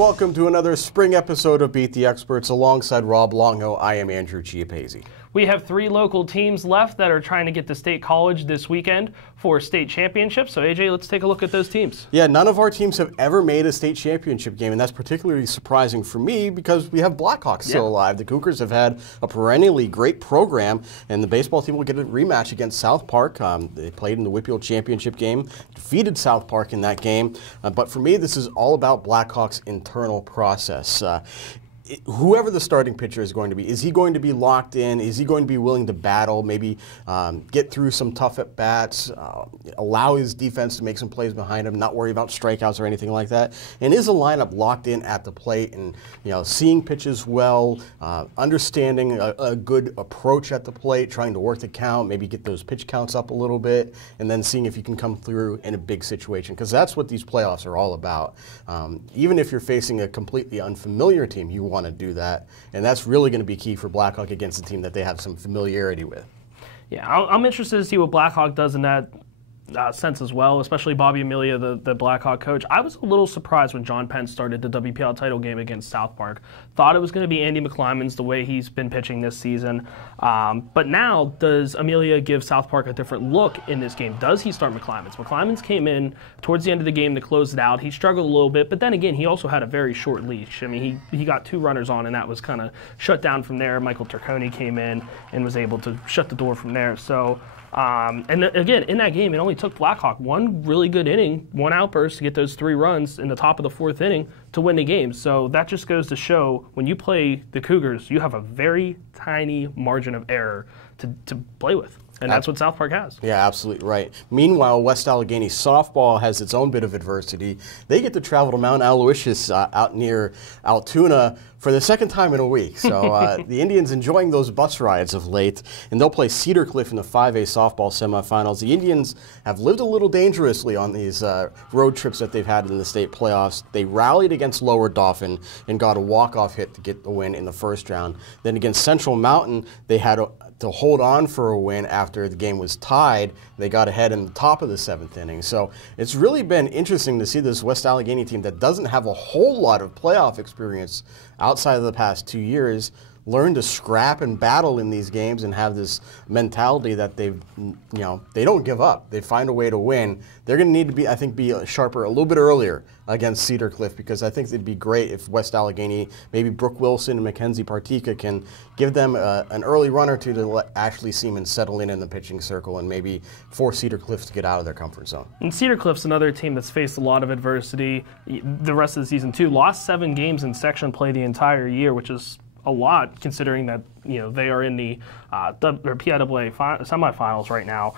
welcome to another spring episode of Beat the Experts. Alongside Rob Longo, I am Andrew Chiappazzi. We have 3 local teams left that are trying to get to State College this weekend for state championships. So AJ, let's take a look at those teams. Yeah, none of our teams have ever made a state championship game, and that's particularly surprising for me because we have Blackhawks still alive. The Cougars have had a perennially great program, and the baseball team will get a rematch against South Park. They played in the Whitfield Championship game, defeated South Park in that game. But for me, this is all about Blackhawks' internal process. Whoever the starting pitcher is going to be, is he going to be locked in? Is he going to be willing to battle, maybe get through some tough at-bats, allow his defense to make some plays behind him, not worry about strikeouts or anything like that? And is the lineup locked in at the plate and seeing pitches well, understanding a good approach at the plate, trying to work the count, maybe get those pitch counts up a little bit, and then seeing if you can come through in a big situation, because that's what these playoffs are all about. Even if you're facing a completely unfamiliar team, you want to do that, and that's really going to be key for Blackhawk against a team that they have some familiarity with. Yeah, I'm interested to see what Blackhawk does in that sense as well, especially Bobby Amelia, the Blackhawk coach. I was a little surprised when John Penn started the WPL title game against South Park. Thought it was going to be Andy McClymonds the way he's been pitching this season. But now, does Amelia give South Park a different look in this game? Does he start McClymonds? McClymonds came in towards the end of the game to close it out. He struggled a little bit, but then again, he also had a very short leash. I mean, he got 2 runners on, and that was kind of shut down from there. Michael Turconi came in and was able to shut the door from there. So, and again, in that game, it only took Blackhawk 1 really good inning, 1 outburst to get those 3 runs in the top of the 4th inning to win the game. So that just goes to show when you play the Cougars, you have a very tiny margin of error to play with. And that's what South Park has. Yeah, absolutely right. Meanwhile, West Allegheny softball has its own bit of adversity. They get to travel to Mount Aloysius out near Altoona for the 2nd time in a week. So the Indians enjoying those bus rides of late, and they'll play Cedar Cliff in the 5A softball semifinals. The Indians have lived a little dangerously on these road trips that they've had in the state playoffs. They rallied against Lower Dauphin and got a walk-off hit to get the win in the 1st round. Then against Central Mountain, they had to hold on for a win after the game was tied. They got ahead in the top of the 7th inning. So it's really been interesting to see this West Allegheny team that doesn't have a whole lot of playoff experience outside of the past 2 years learn to scrap and battle in these games and have this mentality that they don't give up. They find a way to win. They're going to need to be sharper a little bit earlier against Cedar Cliff, because I think it'd be great if West Allegheny, maybe Brooke Wilson and Mackenzie Partika can give them an early run or two to let Ashley Seaman settle in the pitching circle and maybe force Cedar Cliff to get out of their comfort zone. And Cedar Cliff's another team that's faced a lot of adversity the rest of the season too. Lost 7 games in section play the entire year, which is a lot considering that they are in the PIAA semifinals right now.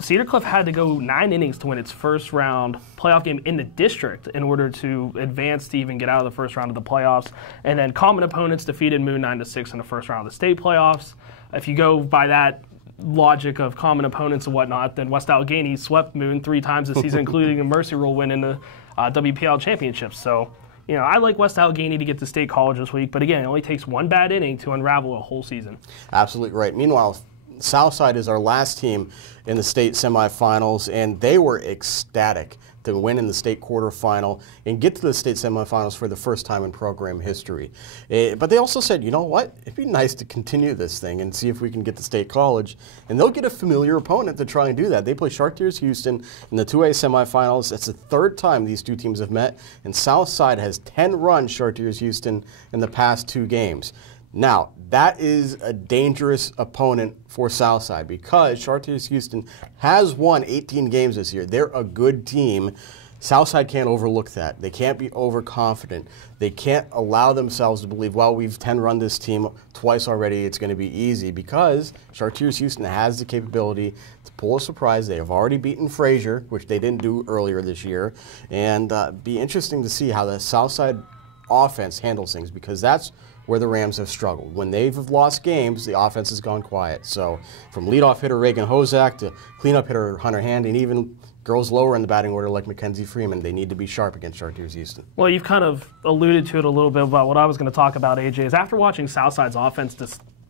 Cedar Cliff had to go 9 innings to win its 1st round playoff game in the district in order to advance to even get out of the 1st round of the playoffs. And then common opponents defeated Moon 9-6 in the 1st round of the state playoffs. If you go by that logic of common opponents and whatnot, then West Allegheny swept Moon 3 times this season, including a Mercy Rule win in the WPL championship. So, I like West Allegheny to get to State College this week, but again, it only takes 1 bad inning to unravel a whole season. Absolutely right. Meanwhile, Southside is our last team in the state semifinals, and they were ecstatic to win in the state quarterfinal and get to the state semifinals for the 1st time in program history. But they also said, you know what, it'd be nice to continue this thing and see if we can get to State College. And they'll get a familiar opponent to try and do that. They play Chartiers Houston in the 2A semifinals. It's the 3rd time these 2 teams have met, and Southside has 10 run Chartiers Houston in the past 2 games. Now, that is a dangerous opponent for Southside because Chartiers Houston has won 18 games this year. They're a good team. Southside can't overlook that. They can't be overconfident. They can't allow themselves to believe, well, we've 10-run this team twice already, it's going to be easy, because Chartiers Houston has the capability to pull a surprise. They have already beaten Fraser, which they didn't do earlier this year, and be interesting to see how the Southside offense handles things, because that's where the Rams have struggled. When they've lost games, the offense has gone quiet. So from leadoff hitter Reagan Hozak to cleanup hitter Hunter Handy, and even girls lower in the batting order like Mackenzie Freeman, they need to be sharp against Chartiers Houston. Well, you've kind of alluded to it a little bit about what I was going to talk about, AJ, is after watching Southside's offense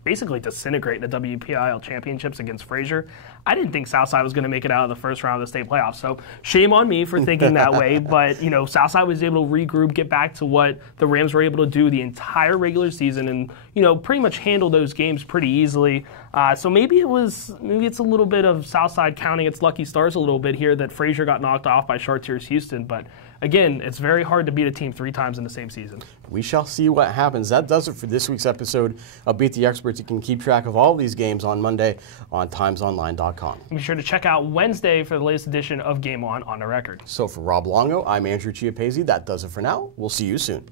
basically disintegrate the WPIAL championships against Fraser. I didn't think Southside was going to make it out of the first round of the state playoffs. So shame on me for thinking that way. But, you know, Southside was able to regroup, get back to what the Rams were able to do the entire regular season and, you know, pretty much handle those games pretty easily. So maybe it's a little bit of Southside counting its lucky stars a little bit here that Fraser got knocked off by Chartiers Houston. But again, it's very hard to beat a team 3 times in the same season. We shall see what happens. That does it for this week's episode of Beat the Experts. You can keep track of all these games on Monday on timesonline.com. Be sure to check out Wednesday for the latest edition of Game On the Record. So for Rob Longo, I'm Andrew Chiappazzi. That does it for now. We'll see you soon.